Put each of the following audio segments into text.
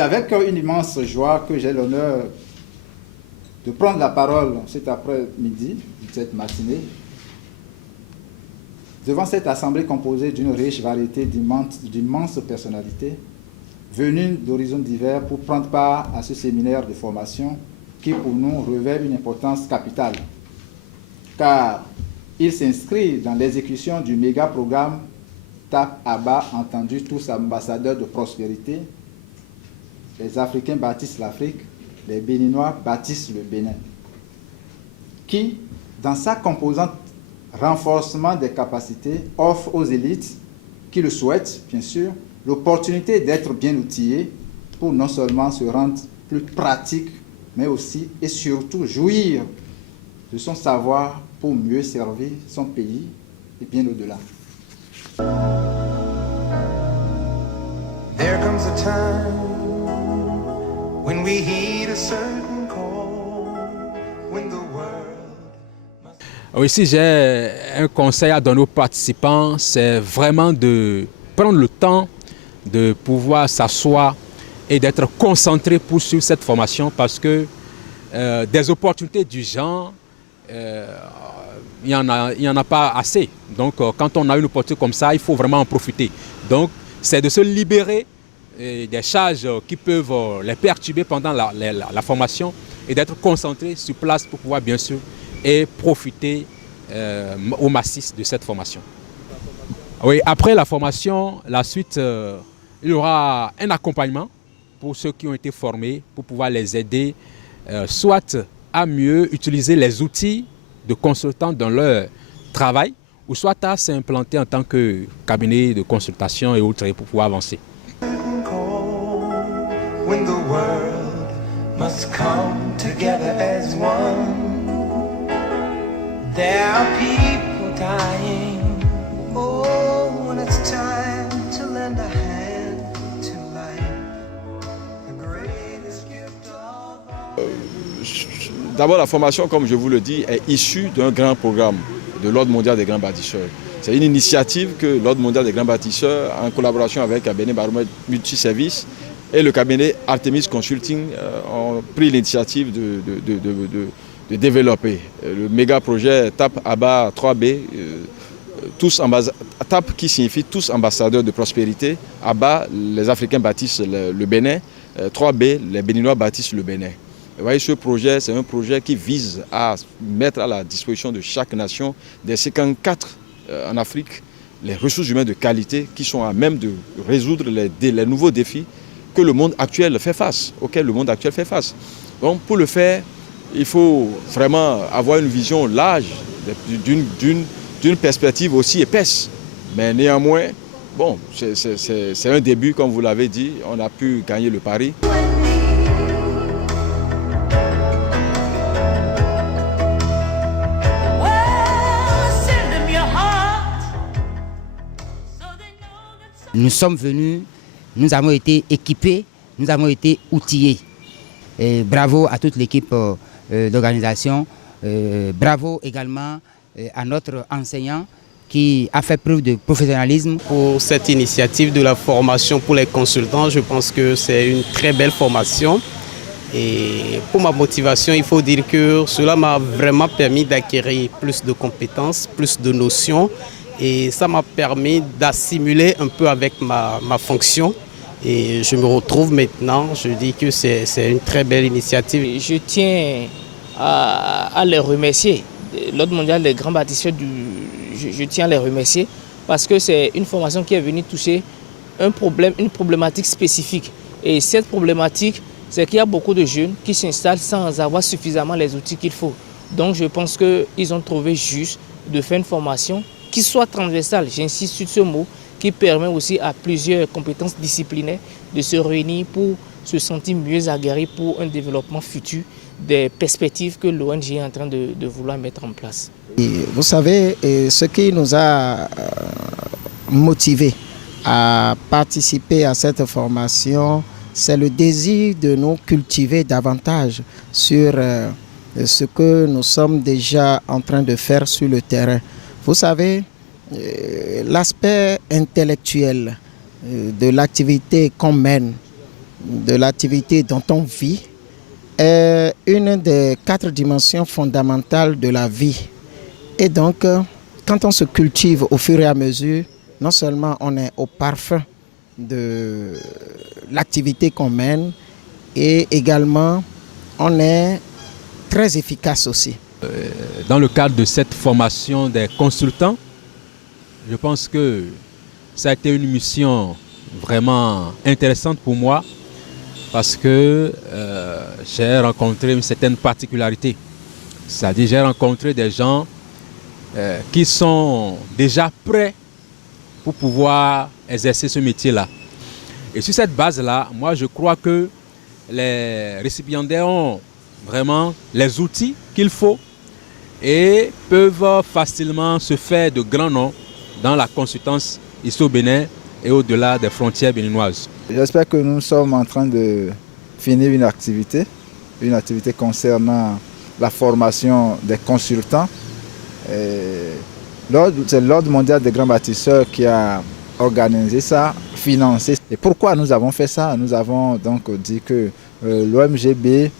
C'est avec une immense joie que j'ai l'honneur de prendre la parole cet après-midi, cette matinée, devant cette assemblée composée d'une riche variété d'immenses personnalités venues d'horizons divers pour prendre part à ce séminaire de formation qui pour nous revêt une importance capitale, car il s'inscrit dans l'exécution du méga programme TAP ABA, entendu tous ambassadeurs de prospérité. Les Africains bâtissent l'Afrique, les Béninois bâtissent le Bénin, qui, dans sa composante renforcement des capacités, offre aux élites qui le souhaitent, bien sûr, l'opportunité d'être bien outillés pour non seulement se rendre plus pratique, mais aussi et surtout jouir de son savoir pour mieux servir son pays et bien au-delà. There comes a time when we heed a certain call, when the world must... Oui, si j'ai un conseil à donner aux participants, c'est vraiment de prendre le temps de pouvoir s'asseoir et d'être concentré pour suivre cette formation parce que des opportunités du genre, il n'y en a pas assez. Donc quand on a une opportunité comme ça, il faut vraiment en profiter. Donc c'est de se libérer des charges qui peuvent les perturber pendant la formation et d'être concentré sur place pour pouvoir bien sûr et profiter au massif de cette formation. Oui, après la formation, la suite, il y aura un accompagnement pour ceux qui ont été formés pour pouvoir les aider soit à mieux utiliser les outils de consultants dans leur travail ou soit à s'implanter en tant que cabinet de consultation et autres pour pouvoir avancer. When the world must come together as one, there are people dying. Oh, when it's time to lend a hand to life, the greatest gift of all. D'abord, la formation, comme je vous le dis, est issue d'un grand programme de l'Ordre mondial des grands bâtisseurs. C'est une initiative que l'Ordre mondial des grands bâtisseurs, en collaboration avec Cabinet Baromètre Multiservices et le cabinet Artemis Consulting, ont pris l'initiative de développer. Le méga projet TAP ABA 3B, TAP qui signifie tous ambassadeurs de prospérité, ABA, les Africains bâtissent le Bénin, 3B, les Béninois bâtissent le Bénin. Vous voyez, ce projet, c'est un projet qui vise à mettre à la disposition de chaque nation des 54 en Afrique les ressources humaines de qualité qui sont à même de résoudre les nouveaux défis que le monde actuel fait face, auxquels le monde actuel fait face. Donc pour le faire, il faut vraiment avoir une vision large, d'une perspective aussi épaisse. Mais néanmoins, bon, c'est un début, comme vous l'avez dit, on a pu gagner le pari. Nous sommes venus, nous avons été équipés, nous avons été outillés. Et bravo à toute l'équipe d'organisation, bravo également à notre enseignant qui a fait preuve de professionnalisme. Pour cette initiative de la formation pour les consultants, je pense que c'est une très belle formation. Et pour ma motivation, il faut dire que cela m'a vraiment permis d'acquérir plus de compétences, plus de notions. Et ça m'a permis d'assimiler un peu avec ma fonction. Et je me retrouve maintenant, je dis que c'est une très belle initiative. Je tiens à les remercier. L'Ordre mondial des grands bâtisseurs, je tiens à les remercier parce que c'est une formation qui est venue toucher un problème, une problématique spécifique. Et cette problématique, c'est qu'il y a beaucoup de jeunes qui s'installent sans avoir suffisamment les outils qu'il faut. Donc je pense qu'ils ont trouvé juste de faire une formation qui soit transversale, j'insiste sur ce mot, qui permet aussi à plusieurs compétences disciplinaires de se réunir pour se sentir mieux aguerris pour un développement futur des perspectives que l'ONG est en train de vouloir mettre en place. Et vous savez, ce qui nous a motivés à participer à cette formation, c'est le désir de nous cultiver davantage sur ce que nous sommes déjà en train de faire sur le terrain. Vous savez, l'aspect intellectuel de l'activité qu'on mène de l'activité dont on vit est une des 4 dimensions fondamentales de la vie. Et donc, quand on se cultive au fur et à mesure, non seulement on est au parfum de l'activité qu'on mène, et également on est très efficace aussi. Dans le cadre de cette formation des consultants, je pense que ça a été une mission vraiment intéressante pour moi parce que j'ai rencontré une certaine particularité. C'est-à-dire j'ai rencontré des gens qui sont déjà prêts pour pouvoir exercer ce métier-là. Et sur cette base-là, moi je crois que les récipiendaires ont vraiment les outils qu'il faut et peuvent facilement se faire de grands noms dans la consultance ici au Bénin et au-delà des frontières béninoises. J'espère que nous sommes en train de finir une activité concernant la formation des consultants. C'est l'Ordre mondial des grands bâtisseurs qui a organisé ça, financé. Et pourquoi nous avons fait ça? Nous avons donc dit que l'OMGB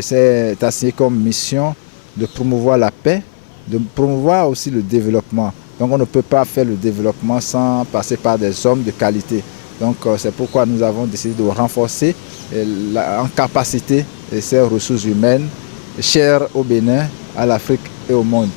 s'est assigné comme mission de promouvoir la paix, de promouvoir aussi le développement. Donc on ne peut pas faire le développement sans passer par des hommes de qualité. Donc c'est pourquoi nous avons décidé de renforcer en capacité ces ressources humaines chères au Bénin, à l'Afrique et au monde.